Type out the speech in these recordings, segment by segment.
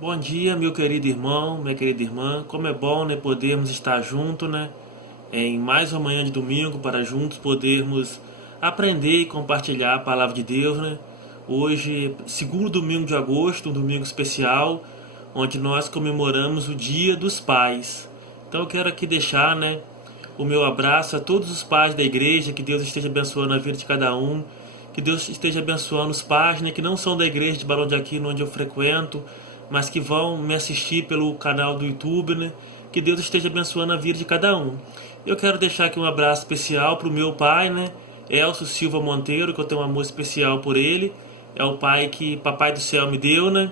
Bom dia, meu querido irmão, minha querida irmã. Como é bom, né, podermos estar juntos, né, em mais uma manhã de domingo para juntos podermos aprender e compartilhar a palavra de Deus, né? Hoje, segundo domingo de agosto, um domingo especial, onde nós comemoramos o Dia dos Pais. Então eu quero aqui deixar, né, o meu abraço a todos os pais da igreja, que Deus esteja abençoando a vida de cada um, que Deus esteja abençoando os pais, né, que não são da igreja de Barão de Aquino, onde eu frequento, mas que vão me assistir pelo canal do YouTube, né? Que Deus esteja abençoando a vida de cada um. Eu quero deixar aqui um abraço especial para o meu pai, né? Elcio Silva Monteiro, que eu tenho um amor especial por ele. É o pai que Papai do Céu me deu, né?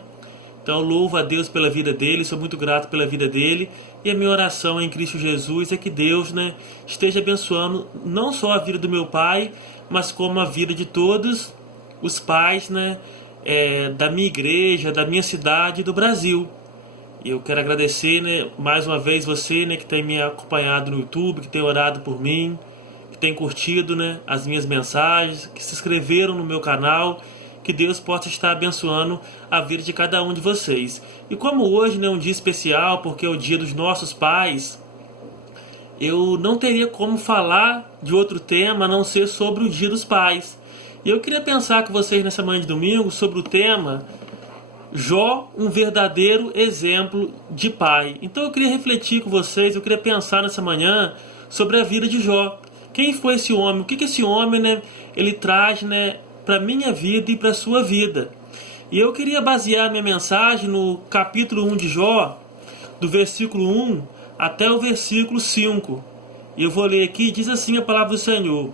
Então louvo a Deus pela vida dele, sou muito grato pela vida dele. E a minha oração em Cristo Jesus é que Deus, né, esteja abençoando não só a vida do meu pai, mas como a vida de todos os pais, né, da minha igreja, da minha cidade e do Brasil. E eu quero agradecer, né, mais uma vez você, né, que tem me acompanhado no YouTube, que tem orado por mim, que tem curtido, né, as minhas mensagens, que se inscreveram no meu canal. Que Deus possa estar abençoando a vida de cada um de vocês. E como hoje, né, é um dia especial, porque é o dia dos nossos pais, eu não teria como falar de outro tema a não ser sobre o Dia dos Pais. E eu queria pensar com vocês nessa manhã de domingo sobre o tema Jó, um verdadeiro exemplo de pai. Então eu queria refletir com vocês, eu queria pensar nessa manhã sobre a vida de Jó. Quem foi esse homem? O que esse homem, né, ele traz, né, para minha vida e para a sua vida? E eu queria basear minha mensagem no capítulo 1 de Jó, do versículo 1 até o versículo 5. E eu vou ler aqui, diz assim a palavra do Senhor: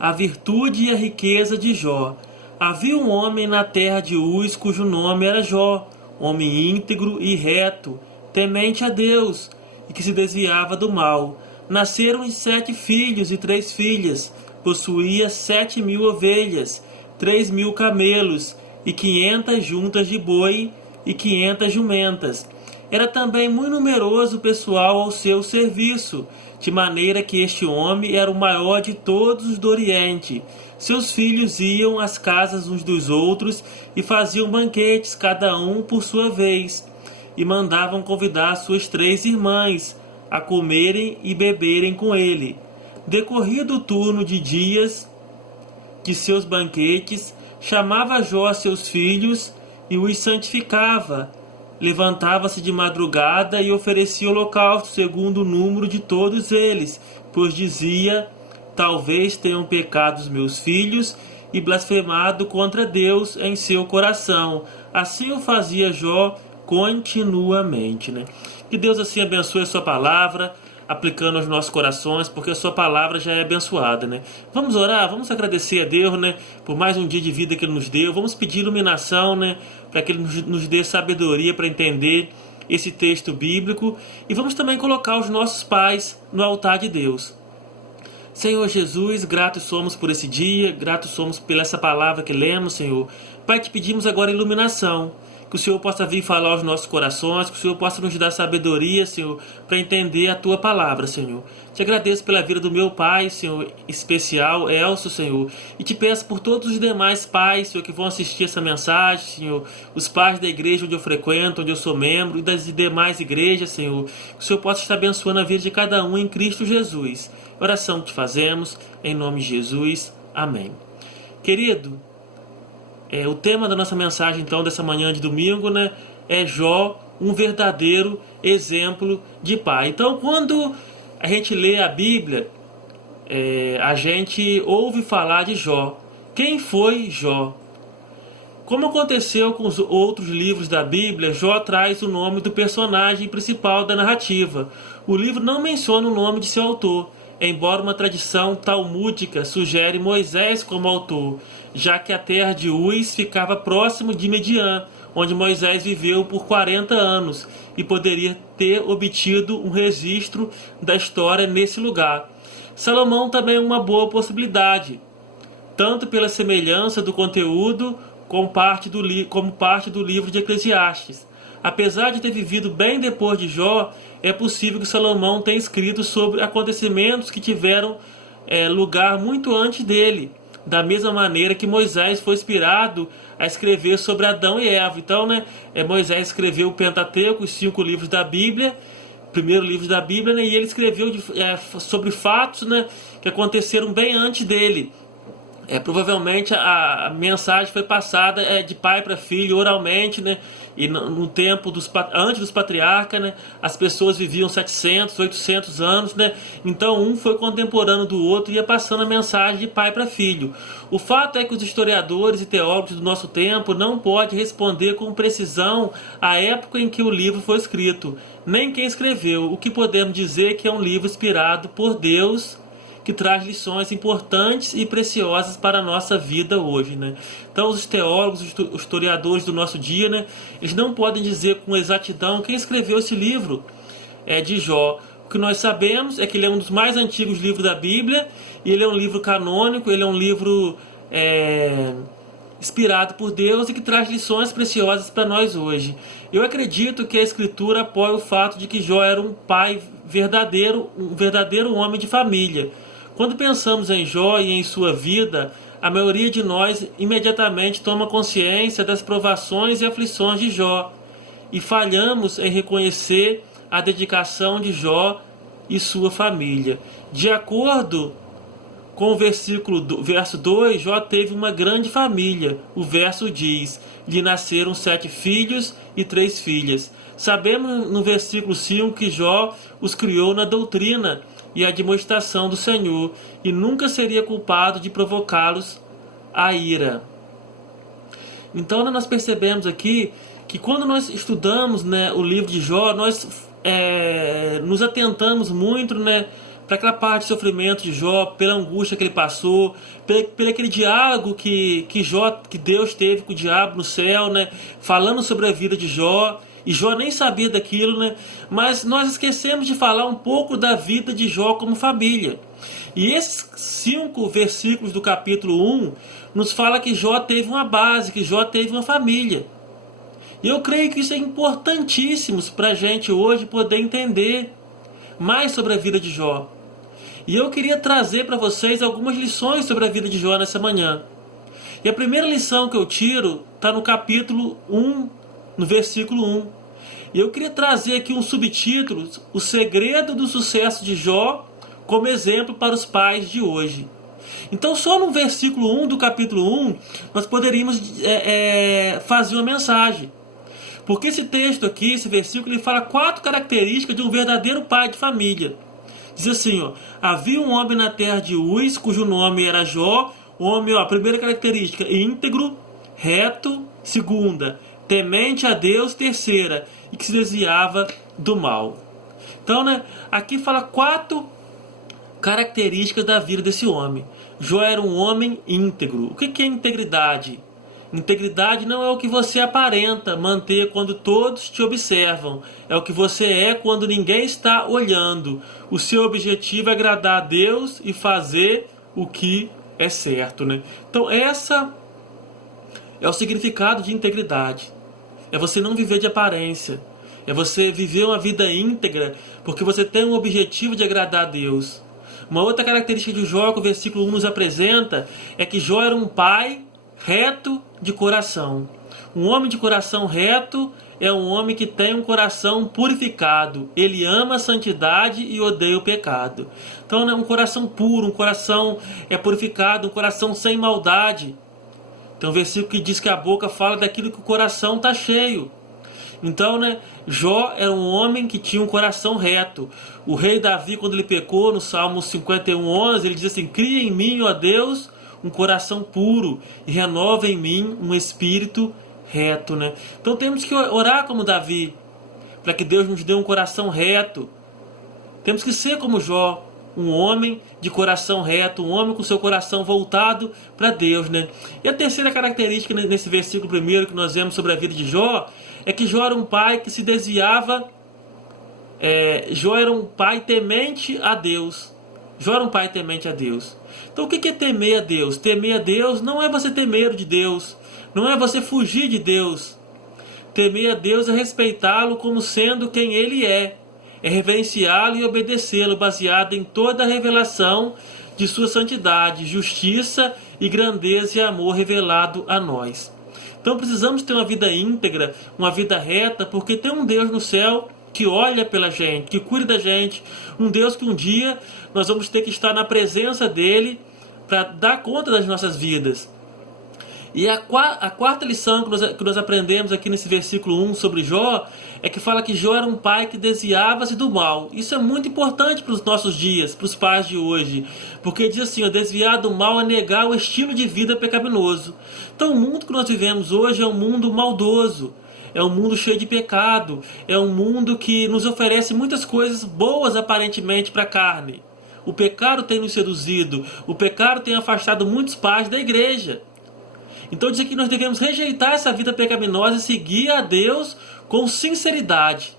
A virtude e a riqueza de Jó. Havia um homem na terra de Uz, cujo nome era Jó, homem íntegro e reto, temente a Deus, e que se desviava do mal. Nasceram-lhe 7 filhos e 3 filhas. Possuía 7.000 ovelhas, 3.000 camelos, e 500 juntas de boi, e 500 jumentas. Era também muito numeroso o pessoal ao seu serviço, de maneira que este homem era o maior de todos os do Oriente. Seus filhos iam às casas uns dos outros e faziam banquetes, cada um por sua vez, e mandavam convidar suas 3 irmãs a comerem e beberem com ele. Decorrido o turno de dias de seus banquetes, chamava Jó a seus filhos e os santificava. Levantava-se de madrugada e oferecia holocausto segundo o número de todos eles, pois dizia: talvez tenham pecado os meus filhos e blasfemado contra Deus em seu coração. Assim o fazia Jó continuamente, né? Que Deus assim abençoe a sua palavra, aplicando aos nossos corações, porque a sua palavra já é abençoada, né? Vamos orar, vamos agradecer a Deus, né, por mais um dia de vida que Ele nos deu. Vamos pedir iluminação, né, para que Ele nos dê sabedoria para entender esse texto bíblico. E vamos também colocar os nossos pais no altar de Deus. Senhor Jesus, gratos somos por esse dia, gratos somos pela essa palavra que lemos, Senhor. Pai, te pedimos agora iluminação, que o Senhor possa vir falar aos nossos corações, que o Senhor possa nos dar sabedoria, Senhor, para entender a Tua palavra, Senhor. Te agradeço pela vida do meu pai, Senhor, especial, Elcio, Senhor, e te peço por todos os demais pais, Senhor, que vão assistir essa mensagem, Senhor, os pais da igreja onde eu frequento, onde eu sou membro, e das demais igrejas, Senhor, que o Senhor possa estar abençoando a vida de cada um em Cristo Jesus. Oração que te fazemos, em nome de Jesus. Amém. Querido, o tema da nossa mensagem, então, dessa manhã de domingo, né, é Jó, um verdadeiro exemplo de pai. Então, quando a gente lê a Bíblia, a gente ouve falar de Jó. Quem foi Jó? Como aconteceu com os outros livros da Bíblia, Jó traz o nome do personagem principal da narrativa. O livro não menciona o nome de seu autor, embora uma tradição talmúdica sugere Moisés como autor, já que a terra de Uz ficava próximo de Midian, onde Moisés viveu por 40 anos e poderia ter obtido um registro da história nesse lugar. Salomão também é uma boa possibilidade, tanto pela semelhança do conteúdo como parte do livro de Eclesiastes. Apesar de ter vivido bem depois de Jó, é possível que Salomão tenha escrito sobre acontecimentos que tiveram lugar muito antes dele, da mesma maneira que Moisés foi inspirado a escrever sobre Adão e Eva. Então, né, Moisés escreveu o Pentateuco, os 5 livros da Bíblia, primeiro livro da Bíblia, né, e ele escreveu sobre fatos, né, que aconteceram bem antes dele. Provavelmente a mensagem foi passada de pai para filho oralmente, né? E no tempo antes dos patriarcas, né? As pessoas viviam 700, 800 anos, né? Então um foi contemporâneo do outro e ia passando a mensagem de pai para filho. O fato é que os historiadores e teólogos do nosso tempo não podem responder com precisão a época em que o livro foi escrito, nem quem escreveu. O que podemos dizer é que é um livro inspirado por Deus, que traz lições importantes e preciosas para a nossa vida hoje, né? Então os teólogos, os historiadores do nosso dia, né, eles não podem dizer com exatidão quem escreveu esse livro de Jó. O que nós sabemos é que ele é um dos mais antigos livros da Bíblia, e ele é um livro canônico, ele é um livro inspirado por Deus e que traz lições preciosas para nós hoje. Eu acredito que a Escritura apoia o fato de que Jó era um pai verdadeiro, um verdadeiro homem de família. Quando pensamos em Jó e em sua vida, a maioria de nós imediatamente toma consciência das provações e aflições de Jó, e falhamos em reconhecer a dedicação de Jó e sua família. De acordo com o verso 2, Jó teve uma grande família. O verso diz: lhe nasceram 7 filhos e 3 filhas. Sabemos no versículo 5 que Jó os criou na doutrina e admoestação do Senhor, e nunca seria culpado de provocá-los à ira. Então nós percebemos aqui que quando nós estudamos, né, o livro de Jó, nós nos atentamos muito, né, para aquela parte de sofrimento de Jó, pela angústia que ele passou, pelo aquele diálogo que Deus teve com o diabo no céu, né, falando sobre a vida de Jó. E Jó nem sabia daquilo, né? Mas nós esquecemos de falar um pouco da vida de Jó como família. E esses 5 versículos do capítulo 1 nos fala que Jó teve uma base, que Jó teve uma família. E eu creio que isso é importantíssimo para a gente hoje poder entender mais sobre a vida de Jó. E eu queria trazer para vocês algumas lições sobre a vida de Jó nessa manhã. E a primeira lição que eu tiro está no capítulo 1, no versículo 1. E eu queria trazer aqui um subtítulo: o segredo do sucesso de Jó como exemplo para os pais de hoje. Então só no versículo 1 do capítulo 1 nós poderíamos fazer uma mensagem. Porque esse texto aqui, esse versículo, ele fala 4 características de um verdadeiro pai de família. Diz assim, ó: havia um homem na terra de Uz, cujo nome era Jó. Homem, a primeira característica, íntegro, reto. Segunda, temente a Deus. Terceira, e que se desviava do mal. Então, né, aqui fala 4 características da vida desse homem. Jó era um homem íntegro. O que é integridade? Integridade não é o que você aparenta manter quando todos te observam. É o que você é quando ninguém está olhando. O seu objetivo é agradar a Deus e fazer o que é certo, né? Então essa é o significado de integridade. É você não viver de aparência. É você viver uma vida íntegra porque você tem um objetivo de agradar a Deus. Uma outra característica de Jó que o versículo 1 nos apresenta é que Jó era um pai reto de coração. Um homem de coração reto é um homem que tem um coração purificado. Ele ama a santidade e odeia o pecado. Então, né, um coração puro, um coração purificado, um coração sem maldade. Tem um versículo que diz que a boca fala daquilo que o coração está cheio. Então, né, Jó era um homem que tinha um coração reto. O rei Davi, quando ele pecou, no Salmo 51:11, ele diz assim: cria em mim, ó Deus, um coração puro e renova em mim um espírito reto, né? Então temos que orar como Davi, para que Deus nos dê um coração reto. Temos que ser como Jó, um homem de coração reto, um homem com seu coração voltado para Deus, né? E a terceira característica nesse versículo primeiro que nós vemos sobre a vida de Jó é que Jó era um pai que se desviava. Jó era um pai temente a Deus. Jó era um pai temente a Deus. Então o que é temer a Deus? Temer a Deus não é você ter medo de Deus, não é você fugir de Deus. Temer a Deus é respeitá-lo como sendo quem Ele é reverenciá-lo e obedecê-lo, baseado em toda a revelação de sua santidade, justiça e grandeza e amor revelado a nós. Então precisamos ter uma vida íntegra, uma vida reta, porque tem um Deus no céu que olha pela gente, que cuida da gente, um Deus que um dia nós vamos ter que estar na presença dele para dar conta das nossas vidas. E a quarta lição que nós aprendemos aqui nesse versículo 1 sobre Jó é que fala que Jó era um pai que desviava-se do mal. Isso é muito importante para os nossos dias, para os pais de hoje, porque diz assim, desviar do mal é negar o estilo de vida pecaminoso. Então o mundo que nós vivemos hoje é um mundo maldoso, é um mundo cheio de pecado, é um mundo que nos oferece muitas coisas boas aparentemente para a carne. O pecado tem nos seduzido, o pecado tem afastado muitos pais da igreja. Então diz aqui que nós devemos rejeitar essa vida pecaminosa e seguir a Deus com sinceridade.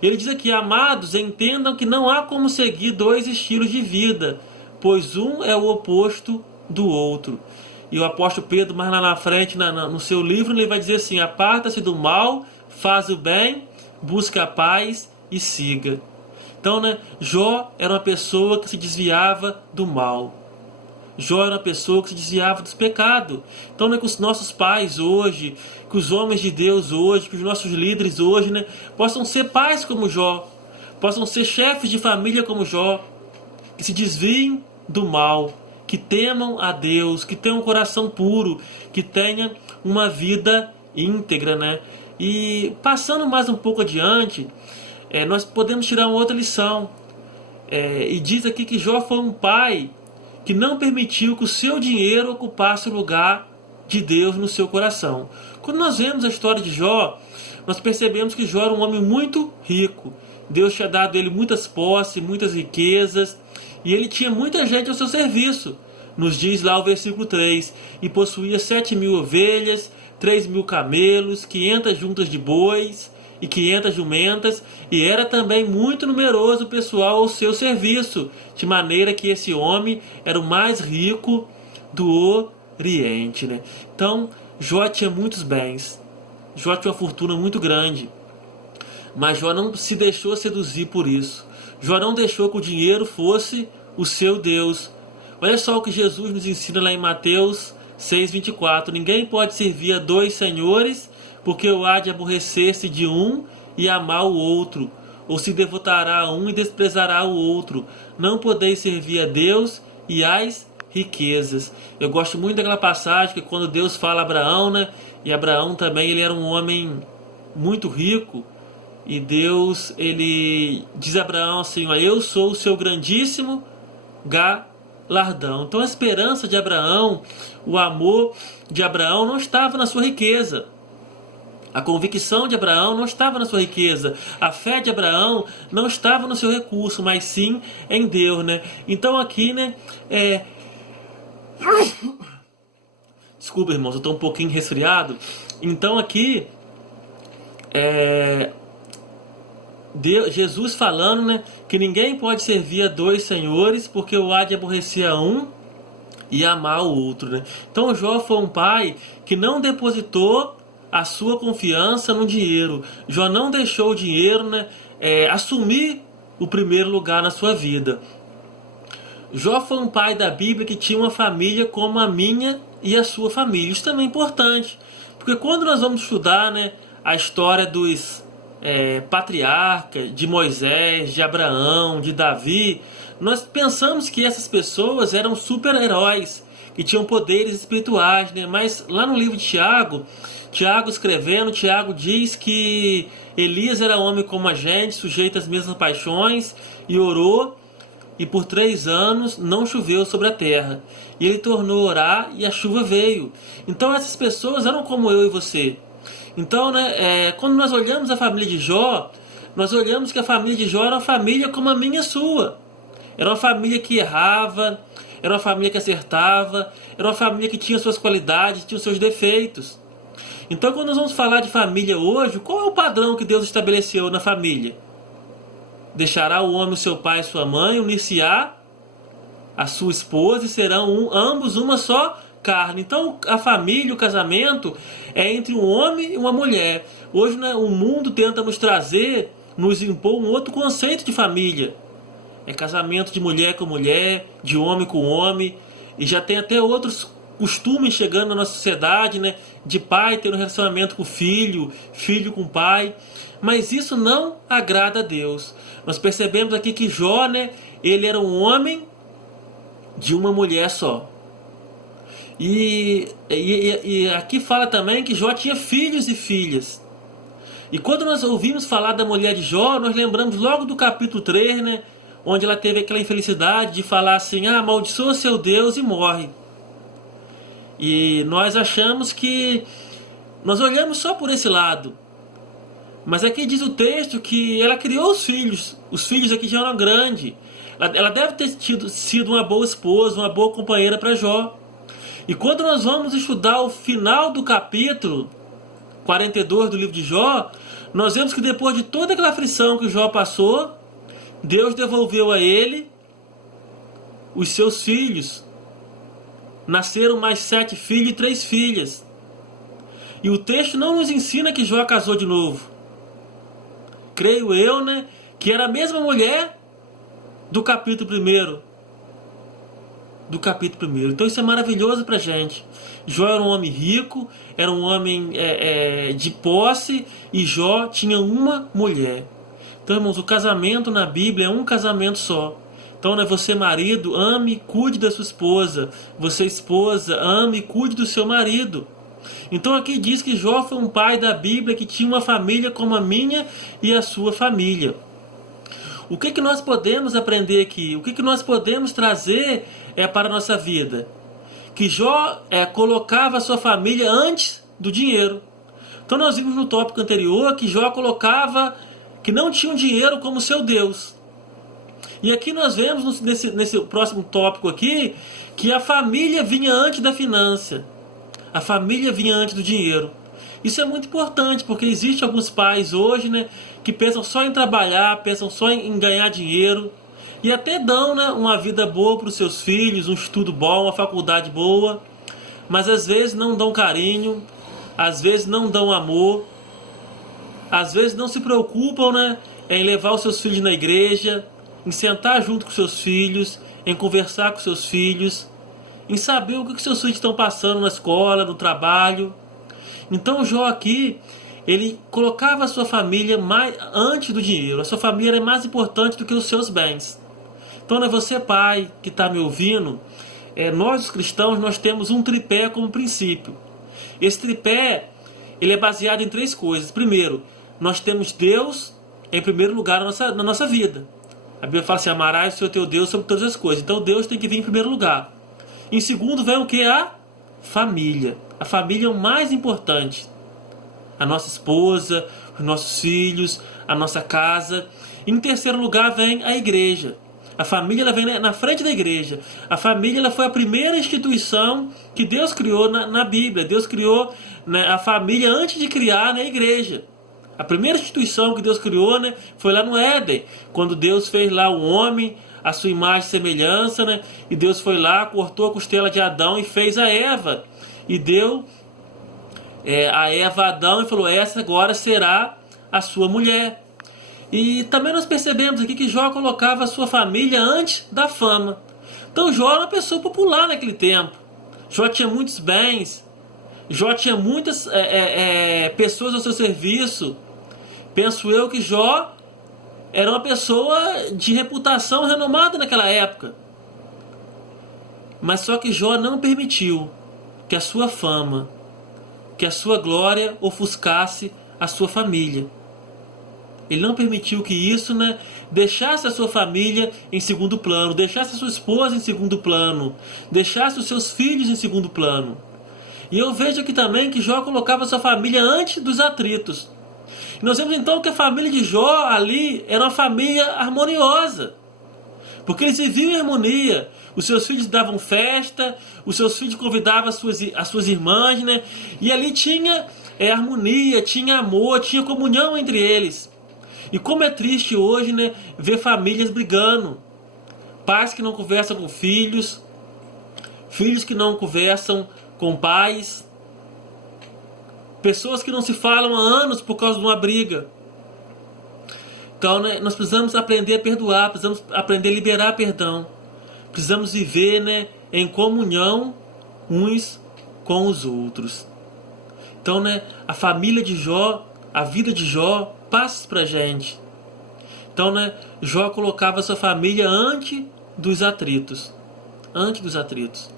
Ele diz aqui, amados, entendam que não há como seguir dois estilos de vida, pois um é o oposto do outro. E o apóstolo Pedro, mais lá na frente, no seu livro, ele vai dizer assim, aparta-se do mal, faz o bem, busca a paz e siga. Então, Jó era uma pessoa que se desviava do mal. Jó era uma pessoa que se desviava dos pecados. Então, que os nossos pais hoje, que os homens de Deus hoje, que os nossos líderes hoje, possam ser pais como Jó, possam ser chefes de família como Jó, que se desviem do mal, que temam a Deus, que tenham um coração puro, que tenham uma vida íntegra, E passando mais um pouco adiante, nós podemos tirar uma outra lição. E diz aqui que Jó foi um pai que não permitiu que o seu dinheiro ocupasse o lugar de Deus no seu coração. Quando nós vemos a história de Jó, nós percebemos que Jó era um homem muito rico. Deus tinha dado a ele muitas posses, muitas riquezas, e ele tinha muita gente ao seu serviço. Nos diz lá o versículo 3, e possuía 7.000 ovelhas, 3.000 camelos, 500 juntas de bois e 500 jumentas, e era também muito numeroso o pessoal ao seu serviço, de maneira que esse homem era o mais rico do Oriente. Então, Jó tinha muitos bens, Jó tinha uma fortuna muito grande, mas Jó não se deixou seduzir por isso. Jó não deixou que o dinheiro fosse o seu Deus. Olha só o que Jesus nos ensina lá em Mateus 6,24. Ninguém pode servir a dois senhores, porque o há de aborrecer-se de um e amar o outro, ou se devotará a um e desprezará o outro. Não podeis servir a Deus e às riquezas. Eu gosto muito daquela passagem que quando Deus fala a Abraão, e Abraão também ele era um homem muito rico, e Deus ele diz a Abraão assim, eu sou o seu grandíssimo galardão. Então a esperança de Abraão, o amor de Abraão não estava na sua riqueza. A convicção de Abraão não estava na sua riqueza. A fé de Abraão não estava no seu recurso, mas sim em Deus, Então aqui, Desculpa, irmãos, eu estou um pouquinho resfriado. Então aqui, Jesus falando, que ninguém pode servir a dois senhores, porque o há de aborrecer a um e amar o outro, Então Jó foi um pai que não depositou a sua confiança no dinheiro. Jó não deixou o dinheiro assumir o primeiro lugar na sua vida. Jó foi um pai da Bíblia que tinha uma família como a minha e a sua família. Isso também é importante, porque quando nós vamos estudar a história dos patriarcas, de Moisés, de Abraão, de Davi, nós pensamos que essas pessoas eram super-heróis, que tinham poderes espirituais, mas lá no livro de Tiago escrevendo, Tiago diz que Elias era homem como a gente, sujeito às mesmas paixões, e orou, e por 3 anos não choveu sobre a terra. E ele tornou a orar, e a chuva veio. Então essas pessoas eram como eu e você. Então, quando nós olhamos a família de Jó, nós olhamos que a família de Jó era uma família como a minha e a sua. Era uma família que errava, era uma família que acertava, era uma família que tinha suas qualidades, tinha os seus defeitos. Então, quando nós vamos falar de família hoje, qual é o padrão que Deus estabeleceu na família? Deixará o homem o seu pai e sua mãe, unir-se-á a sua esposa e serão ambos uma só carne. Então, a família, o casamento é entre um homem e uma mulher. Hoje, o mundo tenta nos impor um outro conceito de família. É casamento de mulher com mulher, de homem com homem, e já tem até outros costume chegando na nossa sociedade, né, de pai ter um relacionamento com o filho, filho com pai, mas isso não agrada a Deus. Nós percebemos aqui que Jó, né, ele era um homem de uma mulher só. E aqui fala também que Jó tinha filhos e filhas. E quando nós ouvimos falar da mulher de Jó, nós lembramos logo do capítulo 3, né, onde ela teve aquela infelicidade de falar assim: amaldiçoa seu Deus e morre. E nós achamos que nós olhamos só por esse lado. Mas aqui diz o texto que ela criou os filhos aqui já eram grandes. Ela deve ter sido uma boa esposa, uma boa companheira para Jó. E quando nós vamos estudar o final do capítulo 42 do livro de Jó, nós vemos que depois de toda aquela aflição que Jó passou, Deus devolveu a ele os seus filhos. Nasceram mais 7 filhos e 3 filhas. E o texto não nos ensina que Jó casou de novo. Creio eu, né, que era a mesma mulher do capítulo 1. Então isso é maravilhoso pra gente. Jó era um homem rico, era um homem de posse, e Jó tinha uma mulher. Então, irmãos, o casamento na Bíblia é um casamento só. Então, né, você marido, ame e cuide da sua esposa. Você esposa, ame e cuide do seu marido. Então aqui diz que Jó foi um pai da Bíblia que tinha uma família como a minha e a sua família. O que nós podemos aprender aqui? O que nós podemos trazer para a nossa vida? Que Jó colocava a sua família antes do dinheiro. Então nós vimos no tópico anterior que Jó colocava que não tinha o dinheiro como seu Deus. E aqui nós vemos nesse próximo tópico aqui que a família vinha antes da finança. A família vinha antes do dinheiro. Isso é muito importante, porque existem alguns pais hoje, né, que pensam só em trabalhar, pensam só em ganhar dinheiro, e até dão, né, uma vida boa para os seus filhos, um estudo bom, uma faculdade boa, mas às vezes não dão carinho, às vezes não dão amor, às vezes não se preocupam, né, em levar os seus filhos na igreja, em sentar junto com seus filhos, em conversar com seus filhos, em saber o que seus filhos estão passando na escola, no trabalho. Então Jó aqui, ele colocava a sua família mais antes do dinheiro. A sua família é mais importante do que os seus bens. Então, né, você pai que está me ouvindo, nós os cristãos, nós temos um tripé como princípio. Esse tripé, ele é baseado em 3 coisas. Primeiro, nós temos Deus em primeiro lugar na nossa vida. A Bíblia fala assim: amarás o Senhor teu Deus sobre todas as coisas. Então Deus tem que vir em primeiro lugar. Em segundo vem o que? A família. A família é o mais importante. A nossa esposa, os nossos filhos, a nossa casa. Em terceiro lugar vem a igreja. A família ela vem na frente da igreja. A família ela foi a primeira instituição que Deus criou na Bíblia. Deus criou, né, a família antes de criar, né, a igreja. A primeira instituição que Deus criou, né, foi lá no Éden, quando Deus fez lá o homem, a sua imagem e semelhança, né? E Deus foi lá, cortou a costela de Adão e fez a Eva. E deu a Eva a Adão e falou: essa agora será a sua mulher. E também nós percebemos aqui que Jó colocava a sua família antes da fama. Então Jó era uma pessoa popular naquele tempo. Jó tinha muitos bens. Jó tinha muitas pessoas ao seu serviço. Penso eu que Jó era uma pessoa de reputação renomada naquela época. Mas só que Jó não permitiu que a sua fama, que a sua glória ofuscasse a sua família. Ele não permitiu que isso, né, deixasse a sua família em segundo plano, deixasse a sua esposa em segundo plano, deixasse os seus filhos em segundo plano. E eu vejo aqui também que Jó colocava a sua família antes dos atritos. Nós vemos então que a família de Jó ali era uma família harmoniosa, porque eles viviam em harmonia. Os seus filhos davam festa, os seus filhos convidavam as suas irmãs, né? E ali tinha harmonia, tinha amor, tinha comunhão entre eles. E como é triste hoje, né, ver famílias brigando, pais que não conversam com filhos, filhos que não conversam com pais, pessoas que não se falam há anos por causa de uma briga. Então, né, nós precisamos aprender a perdoar, precisamos aprender a liberar perdão. Precisamos viver, né, em comunhão uns com os outros. Então, né, a família de Jó, a vida de Jó, passa pra gente. Então, né, Jó colocava sua família antes dos atritos. Antes dos atritos.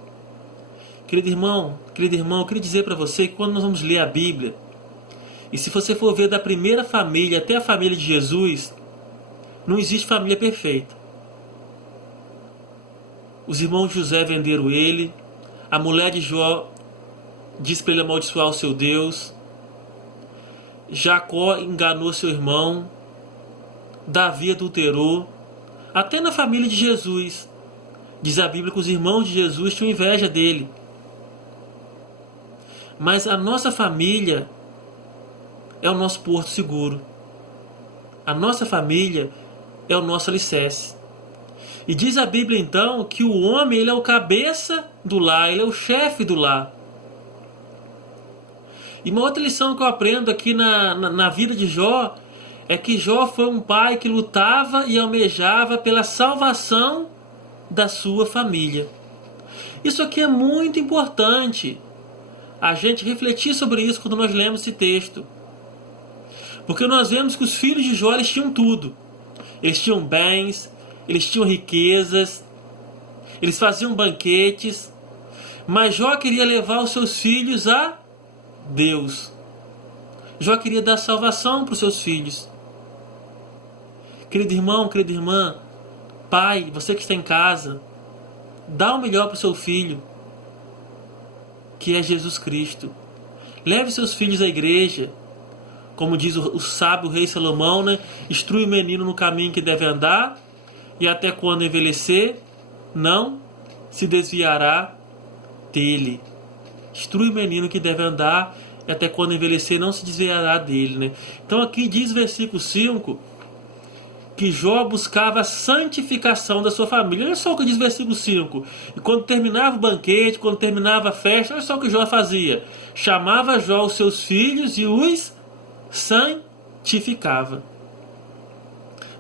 Querido irmão, eu queria dizer para você que quando nós vamos ler a Bíblia, e se você for ver da primeira família até a família de Jesus, não existe família perfeita. Os irmãos de José venderam ele, a mulher de Jó disse para ele amaldiçoar o seu Deus, Jacó enganou seu irmão, Davi adulterou, até na família de Jesus. Diz a Bíblia que os irmãos de Jesus tinham inveja dele. Mas a nossa família é o nosso porto seguro. A nossa família é o nosso alicerce. E diz a Bíblia então que o homem ele é o cabeça do lar, ele é o chefe do lar. E uma outra lição que eu aprendo aqui na vida de Jó é que Jó foi um pai que lutava e almejava pela salvação da sua família. Isso aqui é muito importante, a gente refletir sobre isso quando nós lemos esse texto. Porque nós vemos que os filhos de Jó eles tinham tudo. Eles tinham bens, eles tinham riquezas, eles faziam banquetes, mas Jó queria levar os seus filhos a Deus. Jó queria dar salvação para os seus filhos. Querido irmão, querida irmã, pai, você que está em casa, dá o melhor para o seu filho, que é Jesus Cristo. Leve seus filhos à igreja. Como diz o sábio rei Salomão, né? Instrui o menino no caminho que deve andar, e até quando envelhecer, não se desviará dele. Instrui o menino que deve andar, e até quando envelhecer, não se desviará dele. Né? Então aqui diz o versículo 5, que Jó buscava a santificação da sua família. Olha só o que diz o versículo 5. E quando terminava o banquete, quando terminava a festa, olha só o que Jó fazia. Chamava Jó os seus filhos e os santificava.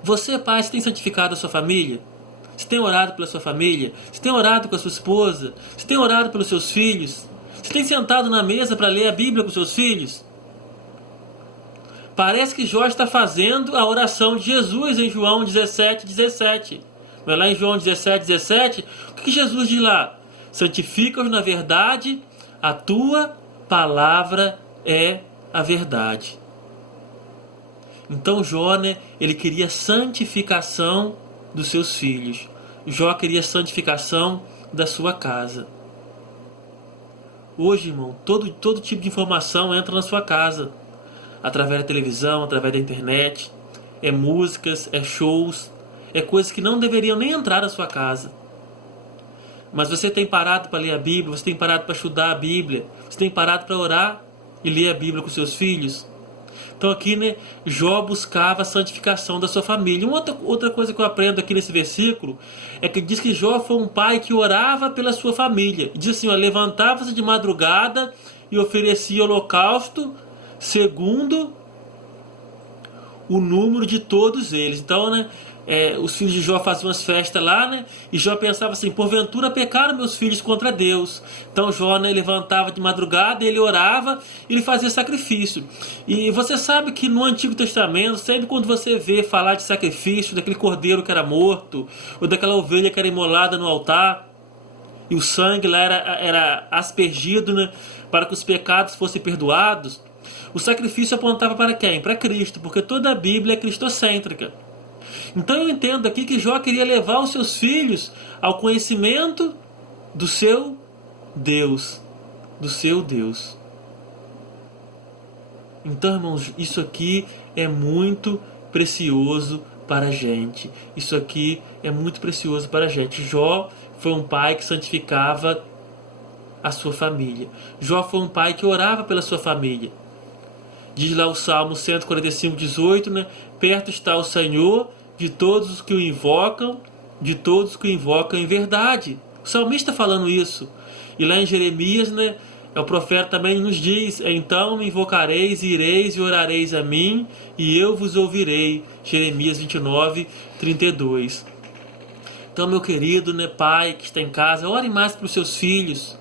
Você, pai, você tem santificado a sua família? Você tem orado pela sua família? Você tem orado com a sua esposa? Você tem orado pelos seus filhos? Você tem sentado na mesa para ler a Bíblia com seus filhos? Parece que Jó está fazendo a oração de Jesus em João 17:17. Vai lá em João 17:17. O que Jesus diz lá? Santifica-os na verdade, a tua palavra é a verdade. Então Jó, né, ele queria santificação dos seus filhos. Jó queria santificação da sua casa. Hoje, irmão, todo tipo de informação entra na sua casa. Através da televisão, através da internet. É músicas, é shows, é coisas que não deveriam nem entrar na sua casa. Mas você tem parado para ler a Bíblia, você tem parado para estudar a Bíblia, você tem parado para orar e ler a Bíblia com seus filhos? Então aqui, né, Jó buscava a santificação da sua família. Uma outra coisa que eu aprendo aqui nesse versículo é que diz que Jó foi um pai que orava pela sua família. Diz assim, ó, levantava-se de madrugada e oferecia holocausto segundo o número de todos eles. Então, né, os filhos de Jó faziam umas festas lá, né, e Jó pensava assim, porventura pecaram meus filhos contra Deus. Então Jó, né, levantava de madrugada, ele orava, ele fazia sacrifício. E você sabe que no Antigo Testamento, sempre quando você vê falar de sacrifício, daquele cordeiro que era morto, ou daquela ovelha que era imolada no altar, e o sangue lá era aspergido, né, para que os pecados fossem perdoados, o sacrifício apontava para quem? Para Cristo, porque toda a Bíblia é cristocêntrica. Então eu entendo aqui que Jó queria levar os seus filhos ao conhecimento do seu Deus. Do seu Deus. Então, irmãos, isso aqui é muito precioso para a gente. Isso aqui é muito precioso para a gente. Jó foi um pai que santificava a sua família. Jó foi um pai que orava pela sua família. Diz lá o Salmo 145:18, né? Perto está o Senhor de todos os que o invocam, de todos que o invocam em verdade. O salmista falando isso. E lá em Jeremias, né, o profeta também nos diz, então me invocareis, ireis e orareis a mim, e eu vos ouvirei. Jeremias 29:32. Então, meu querido, né, pai que está em casa, ore mais para os seus filhos.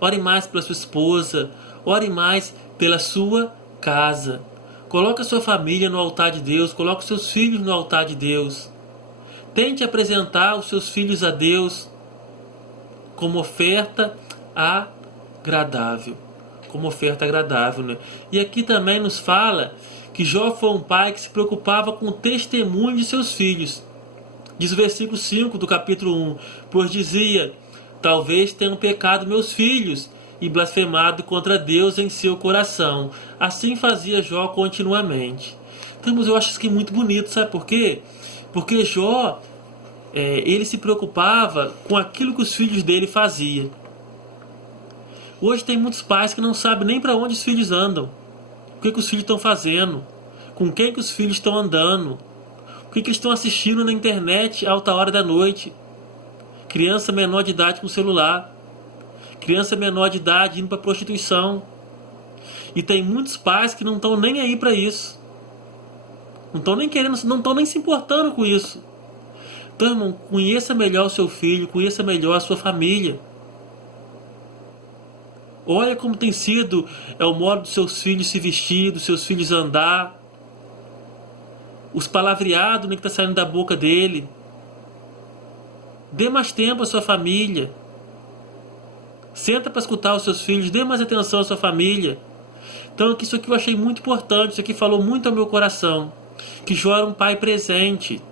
ore mais pela sua esposa, ore mais pela sua casa. Coloque a sua família no altar de Deus, coloque os seus filhos no altar de Deus. Tente apresentar os seus filhos a Deus como oferta agradável. Como oferta agradável, né? E aqui também nos fala que Jó foi um pai que se preocupava com o testemunho de seus filhos. Diz o versículo 5 do capítulo 1: pois dizia, talvez tenham pecado meus filhos e blasfemado contra Deus em seu coração. Assim fazia Jó continuamente. Então, eu acho isso aqui muito bonito, sabe por quê? Porque Jó, ele se preocupava com aquilo que os filhos dele faziam. Hoje tem muitos pais que não sabem nem para onde os filhos andam, o que os filhos estão fazendo, com quem que os filhos estão andando, o que eles estão assistindo na internet a alta hora da noite. Criança menor de idade com celular, criança menor de idade indo para prostituição. E tem muitos pais que não estão nem aí para isso, não estão nem querendo, não estão nem se importando com isso. Então, irmão, conheça melhor o seu filho, conheça melhor a sua família. Olha como tem sido o modo dos seus filhos se vestir, dos seus filhos andar, os palavreados que está saindo da boca dele. Dê mais tempo à sua família. Senta para escutar os seus filhos, dê mais atenção à sua família. Então, isso aqui eu achei muito importante, isso aqui falou muito ao meu coração. Que Jó era um pai presente.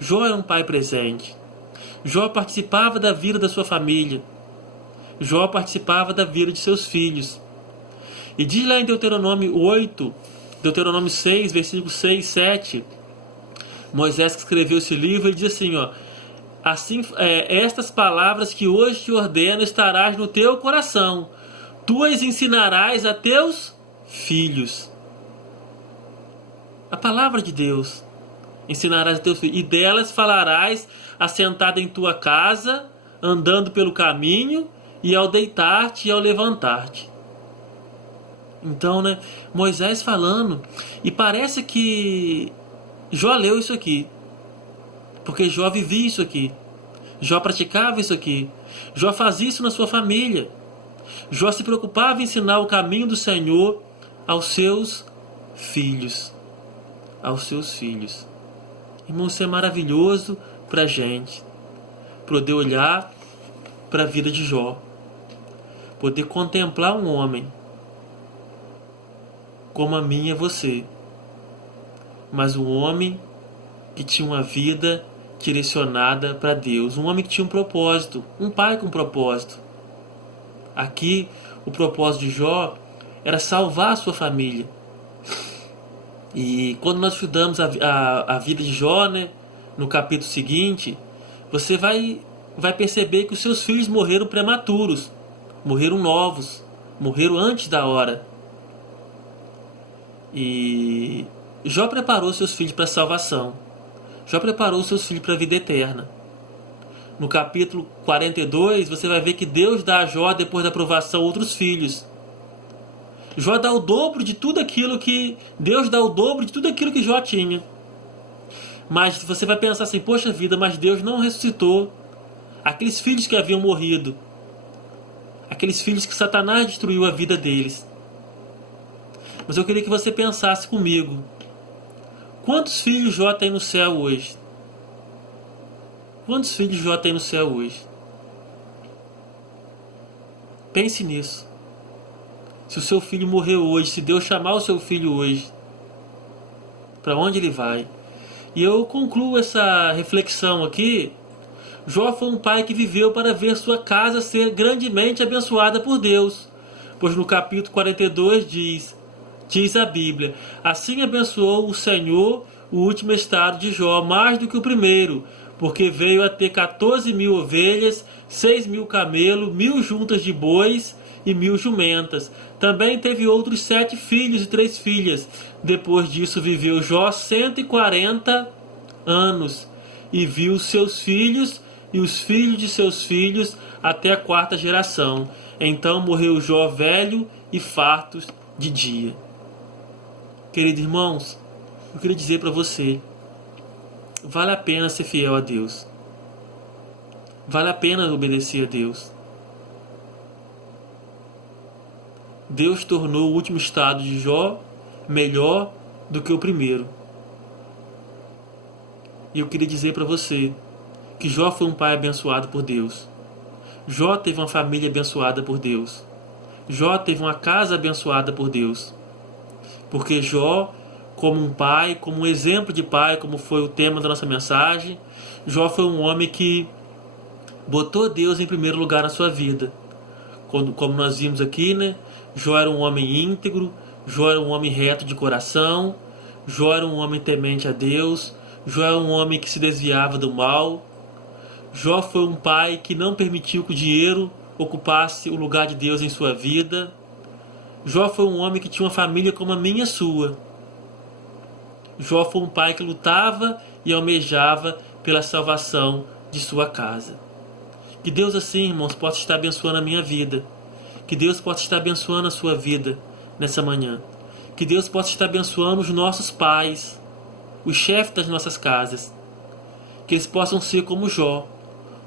Jó era um pai presente. Jó participava da vida da sua família. Jó participava da vida de seus filhos. E diz lá em Deuteronômio 8, Deuteronômio 6, versículos 6 e 7, Moisés que escreveu esse livro, ele diz assim, assim, estas palavras que hoje te ordeno estarás no teu coração, tu as ensinarás a teus filhos. A palavra de Deus ensinarás a teus filhos, e delas falarás assentado em tua casa, andando pelo caminho, e ao deitar-te e ao levantar-te. Então, né, Moisés falando, e parece que Jó leu isso aqui, porque Jó vivia isso aqui, Jó praticava isso aqui, Jó fazia isso na sua família, Jó se preocupava em ensinar o caminho do Senhor aos seus filhos. Aos seus filhos. Irmão, isso é maravilhoso para a gente, poder olhar para a vida de Jó, poder contemplar um homem como a mim e a você, mas um homem que tinha uma vida direcionada para Deus, um homem que tinha um propósito, um pai com propósito. Aqui o propósito de Jó era salvar a sua família. E quando nós estudamos a vida de Jó, né, no capítulo seguinte, você vai perceber que os seus filhos morreram prematuros, morreram novos, morreram antes da hora. E Jó preparou seus filhos para a salvação. Jó preparou seus filhos para a vida eterna. No capítulo 42, você vai ver que Deus dá a Jó, depois da aprovação, outros filhos. Jó dá o dobro de tudo aquilo que... Deus dá o dobro de tudo aquilo que Jó tinha. Mas você vai pensar assim, poxa vida, mas Deus não ressuscitou aqueles filhos que haviam morrido. Aqueles filhos que Satanás destruiu a vida deles. Mas eu queria que você pensasse comigo. Quantos filhos Jó tem no céu hoje? Quantos filhos Jó tem no céu hoje? Pense nisso. Se o seu filho morreu hoje, se Deus chamar o seu filho hoje, para onde ele vai? E eu concluo essa reflexão aqui. Jó foi um pai que viveu para ver sua casa ser grandemente abençoada por Deus. Pois no capítulo 42 diz a Bíblia: assim abençoou o Senhor o último estado de Jó, mais do que o primeiro, porque veio a ter 14.000 ovelhas, 6.000 camelos, 1.000 juntas de bois e 1.000 jumentas. Também teve outros 7 filhos e 3 filhas. Depois disso viveu Jó 140 anos, e viu seus filhos e os filhos de seus filhos até a 4ª geração. Então morreu Jó velho e farto de dia. Queridos irmãos, eu queria dizer para você, vale a pena ser fiel a Deus. Vale a pena obedecer a Deus. Deus tornou o último estado de Jó melhor do que o primeiro. E eu queria dizer para você que Jó foi um pai abençoado por Deus. Jó teve uma família abençoada por Deus. Jó teve uma casa abençoada por Deus. Porque Jó, como um pai, como um exemplo de pai, como foi o tema da nossa mensagem, Jó foi um homem que botou Deus em primeiro lugar na sua vida. Como nós vimos aqui, né? Jó era um homem íntegro, Jó era um homem reto de coração, Jó era um homem temente a Deus, Jó era um homem que se desviava do mal. Jó foi um pai que não permitiu que o dinheiro ocupasse o lugar de Deus em sua vida. Jó foi um homem que tinha uma família como a minha e a sua. Jó foi um pai que lutava e almejava pela salvação de sua casa. Que Deus assim, irmãos, possa estar abençoando a minha vida. Que Deus possa estar abençoando a sua vida nessa manhã. Que Deus possa estar abençoando os nossos pais, os chefes das nossas casas. Que eles possam ser como Jó,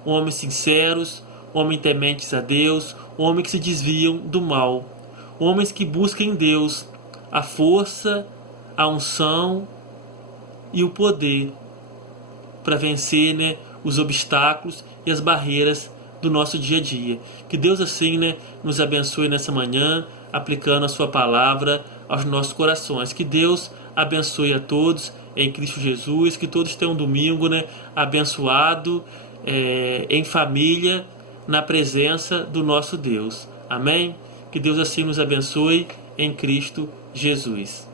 homens sinceros, homens tementes a Deus, homens que se desviam do mal, homens que buscam em Deus a força, a unção e o poder para vencer, né, os obstáculos e as barreiras do nosso dia a dia. Que Deus assim, né, nos abençoe nessa manhã, aplicando a sua palavra aos nossos corações. Que Deus abençoe a todos em Cristo Jesus, que todos tenham um domingo, né, abençoado, em família, na presença do nosso Deus. Amém? Que Deus assim nos abençoe em Cristo Jesus.